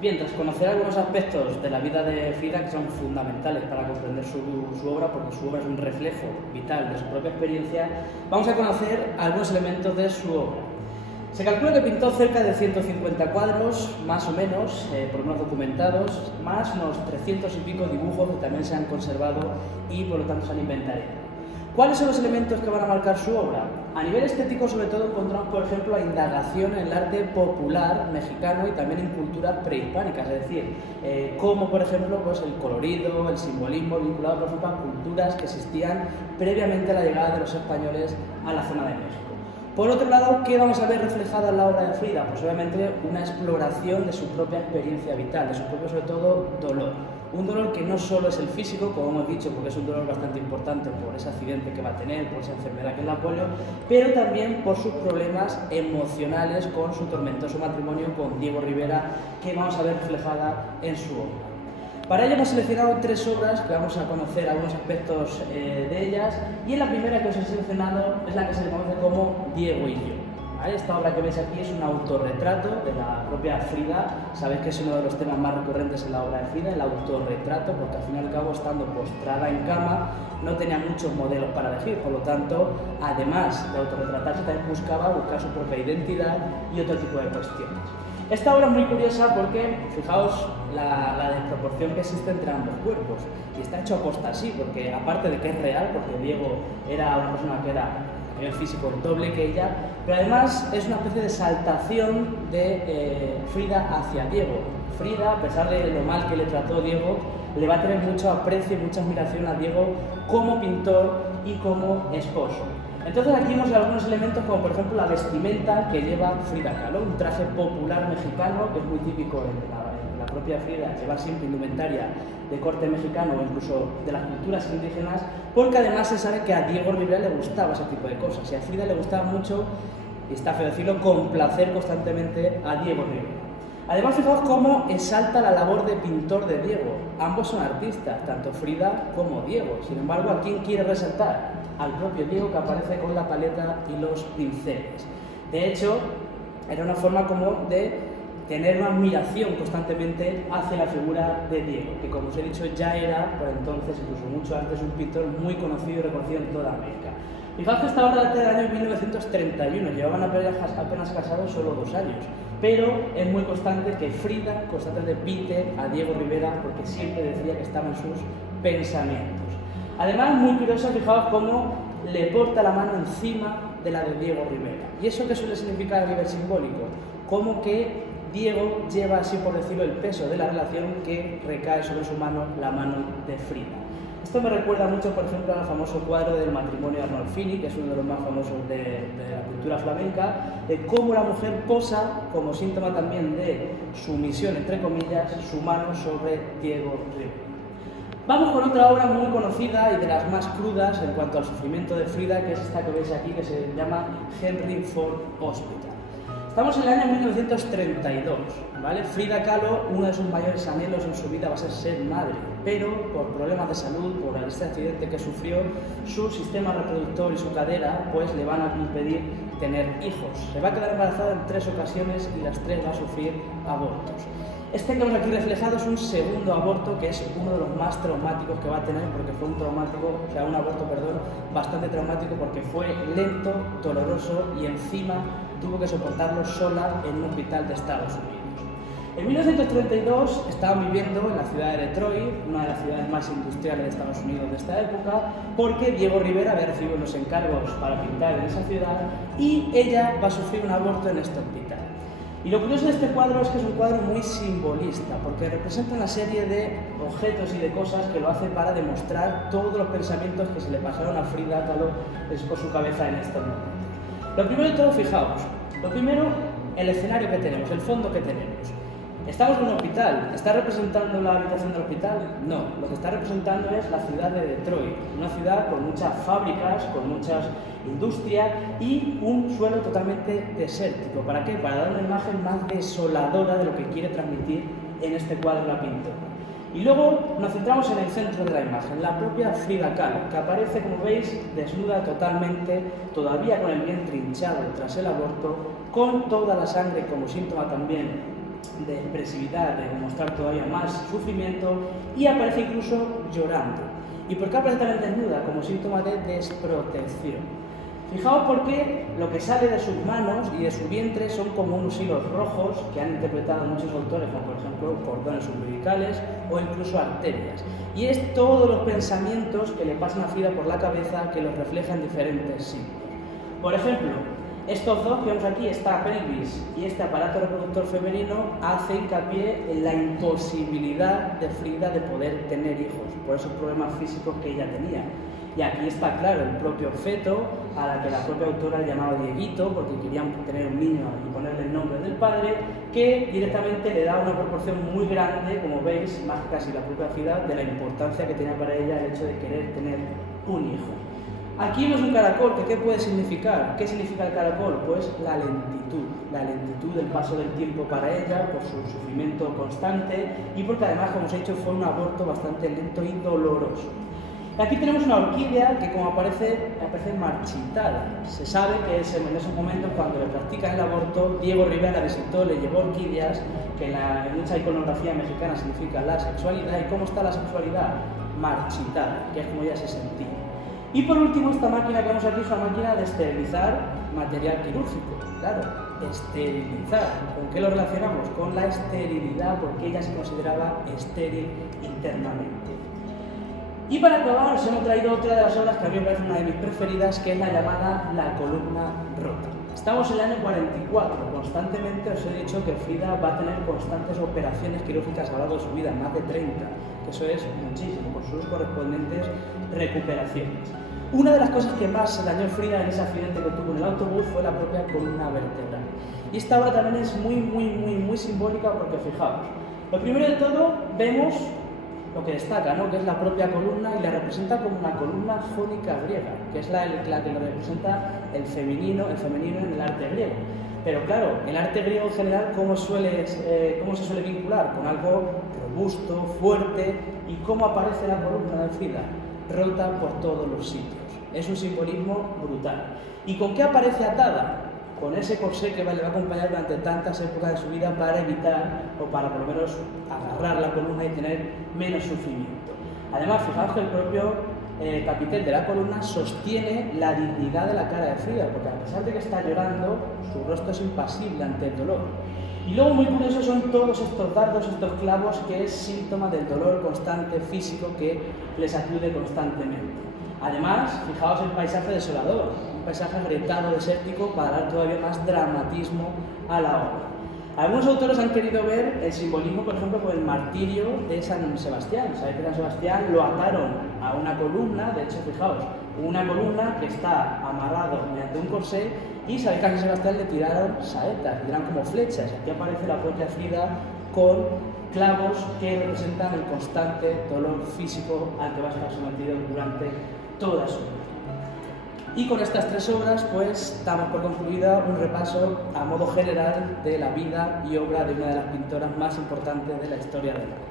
Bien, tras conocer algunos aspectos de la vida de Frida que son fundamentales para comprender su obra, porque su obra es un reflejo vital de su propia experiencia, vamos a conocer algunos elementos de su obra. Se calcula que pintó cerca de 150 cuadros, más o menos, por unos documentados, más unos 300 y pico dibujos que también se han conservado y por lo tanto se han inventariado. ¿Cuáles son los elementos que van a marcar su obra? A nivel estético, sobre todo, encontramos, por ejemplo, la indagación en el arte popular mexicano y también en culturas prehispánicas, es decir, como, por ejemplo, pues, el colorido, el simbolismo vinculado, por ejemplo, a culturas que existían previamente a la llegada de los españoles a la zona de México. Por otro lado, ¿qué vamos a ver reflejada en la obra de Frida? Pues obviamente una exploración de su propia experiencia vital, de su propio, sobre todo, dolor. Un dolor que no solo es el físico, como hemos dicho, porque es un dolor bastante importante por ese accidente que va a tener, por esa enfermedad que es la polio, pero también por sus problemas emocionales con su tormentoso matrimonio con Diego Rivera, que vamos a ver reflejada en su obra. Para ello hemos seleccionado 3 obras que vamos a conocer algunos aspectos de ellas, y en la primera que os he seleccionado es la que se le conoce como Diego y yo. ¿Vale? Esta obra que veis aquí es un autorretrato de la propia Frida. Sabéis que es uno de los temas más recurrentes en la obra de Frida, el autorretrato, porque al fin y al cabo, estando postrada en cama, no tenía muchos modelos para elegir, por lo tanto, además de autorretratarse, también buscar su propia identidad y otro tipo de cuestiones. Esta obra es muy curiosa porque, fijaos la desproporción que existe entre ambos cuerpos, y está hecho aposta así, porque aparte de que es real, porque Diego era una persona que era a nivel físico doble que ella, pero además es una especie de exaltación de Frida hacia Diego. Frida, a pesar de lo mal que le trató Diego, le va a tener mucho aprecio y mucha admiración a Diego como pintor y como esposo. Entonces aquí vemos algunos elementos como por ejemplo la vestimenta que lleva Frida Kahlo, un traje popular mexicano que es muy típico en la propia Frida, llevar siempre indumentaria de corte mexicano o incluso de las culturas indígenas, porque además se sabe que a Diego Rivera le gustaba ese tipo de cosas y a Frida le gustaba mucho, y está feo decirlo, complacer constantemente a Diego Rivera. Además, fijaos cómo exalta la labor de pintor de Diego. Ambos son artistas, tanto Frida como Diego. Sin embargo, ¿a quién quiere resaltar? Al propio Diego, que aparece con la paleta y los pinceles. De hecho, era una forma como de tener una admiración constantemente hacia la figura de Diego, que como os he dicho ya era, por entonces, incluso mucho antes, un pintor muy conocido y reconocido en toda América. Fijaos que esta obra data del año 1931, llevaban apenas casados solo 2 años, pero es muy constante que Frida constantemente pinte a Diego Rivera porque siempre decía que estaba en sus pensamientos. Además, muy curioso, fijaos cómo le porta la mano encima de la de Diego Rivera. ¿Y eso qué suele significar a nivel simbólico? Como que Diego lleva, así por decirlo, el peso de la relación que recae sobre su mano, la mano de Frida. Esto me recuerda mucho, por ejemplo, al famoso cuadro del matrimonio de Arnolfini, que es uno de los más famosos de la cultura flamenca, de cómo la mujer posa, como síntoma también de sumisión, entre comillas, su mano sobre Diego Rivera. Vamos con otra obra muy conocida y de las más crudas en cuanto al sufrimiento de Frida, que es esta que veis aquí, que se llama Henry Ford Hospital. Estamos en el año 1932, ¿vale? Frida Kahlo, uno de sus mayores anhelos en su vida va a ser madre, pero por problemas de salud, por este accidente que sufrió, su sistema reproductor y su cadera pues le van a impedir tener hijos. Se va a quedar embarazada en 3 ocasiones y las 3 va a sufrir abortos. Este que vemos aquí reflejado es un segundo aborto, que es uno de los más traumáticos que va a tener, porque fue un aborto bastante traumático, porque fue lento, doloroso y encima tuvo que soportarlo sola en un hospital de Estados Unidos. En 1932 estaban viviendo en la ciudad de Detroit, una de las ciudades más industriales de Estados Unidos de esta época, porque Diego Rivera había recibido los encargos para pintar en esa ciudad y ella va a sufrir un aborto en este hospital. Y lo curioso de este cuadro es que es un cuadro muy simbolista, porque representa una serie de objetos y de cosas que lo hace para demostrar todos los pensamientos que se le pasaron a Frida Kahlo por su cabeza en este momento. Lo primero de todo, fijaos, el escenario que tenemos, el fondo que tenemos. Estamos en un hospital. ¿Está representando la habitación del hospital? No, lo que está representando es la ciudad de Detroit, una ciudad con muchas fábricas, con muchas industrias y un suelo totalmente desértico. ¿Para qué? Para dar una imagen más desoladora de lo que quiere transmitir en este cuadro la pintora. Y luego nos centramos en el centro de la imagen, la propia Frida Kahlo, que aparece, como veis, desnuda totalmente, todavía con el vientre hinchado tras el aborto, con toda la sangre como síntoma también de expresividad, de mostrar todavía más sufrimiento, y aparece incluso llorando. ¿Y por qué aparece también desnuda? Como síntoma de desprotección. Fijaos porque lo que sale de sus manos y de su vientre son como unos hilos rojos que han interpretado muchos autores, como por ejemplo cordones umbilicales o incluso arterias. Y es todos los pensamientos que le pasan a Frida por la cabeza que los reflejan diferentes símbolos. Por ejemplo, estos dos que vemos aquí, esta pelvis y este aparato reproductor femenino, hace hincapié en la imposibilidad de Frida de poder tener hijos, por esos problemas físicos que ella tenía. Y aquí está claro el propio feto, a la que la propia autora llamaba Dieguito, porque querían tener un niño y ponerle el nombre del padre, que directamente le da una proporción muy grande, como veis, más casi la propia Frida, de la importancia que tenía para ella el hecho de querer tener un hijo. Aquí vemos un caracol, que ¿qué puede significar? ¿Qué significa el caracol? Pues la lentitud del paso del tiempo para ella, por su sufrimiento constante y porque además, como os he dicho, fue un aborto bastante lento y doloroso. Aquí tenemos una orquídea que, como aparece marchitada. Se sabe que es en esos momentos cuando le practican el aborto, Diego Rivera la visitó, le llevó orquídeas, que en mucha iconografía mexicana significa la sexualidad. ¿Y cómo está la sexualidad? Marchitada, que es como ella se sentía. Y por último, esta máquina que vemos aquí es una máquina de esterilizar material quirúrgico. Claro, esterilizar. ¿Con qué lo relacionamos? Con la esterilidad, porque ella se consideraba estéril internamente. Y para acabar os hemos traído otra de las obras que a mí me parece una de mis preferidas, que es la llamada La columna rota. Estamos en el año 44, constantemente os he dicho que Frida va a tener constantes operaciones quirúrgicas a lo largo de su vida, más de 30, que eso es muchísimo, por sus correspondientes recuperaciones. Una de las cosas que más se dañó Frida en ese accidente que tuvo en el autobús fue la propia columna vertebral. Y esta obra también es muy simbólica porque fijaos, lo primero de todo vemos lo que destaca, ¿no? Que es la propia columna y la representa como una columna jónica griega, que es la que lo representa el femenino en el arte griego. Pero claro, el arte griego en general, ¿cómo se suele vincular? Con algo robusto, fuerte. ¿Y cómo aparece la columna de Frida? Rota por todos los sitios. Es un simbolismo brutal. ¿Y con qué aparece atada? Con ese corsé que le va a acompañar durante tantas épocas de su vida para evitar, o para por lo menos agarrar la columna y tener menos sufrimiento. Además, fijaos que el propio capitel de la columna sostiene la dignidad de la cara de Frida, porque a pesar de que está llorando, su rostro es impasible ante el dolor. Y luego, muy curioso, son todos estos dardos, estos clavos, que es síntoma del dolor constante físico que les acude constantemente. Además, fijaos el paisaje desolador, un paisaje agrietado, desértico, para dar todavía más dramatismo a la obra. Algunos autores han querido ver el simbolismo, por ejemplo, con el martirio de San Sebastián. Sabéis que San Sebastián lo ataron a una columna, de hecho, fijaos, una columna que está amarrado mediante un corsé, y sabéis que a San Sebastián le tiraron saetas, le tiraron como flechas. Aquí aparece la propia Frida con clavos que representan el constante dolor físico al que va a estar sometido durante toda su vida. Y con estas tres obras, pues, damos por concluida un repaso a modo general de la vida y obra de una de las pintoras más importantes de la historia del arte.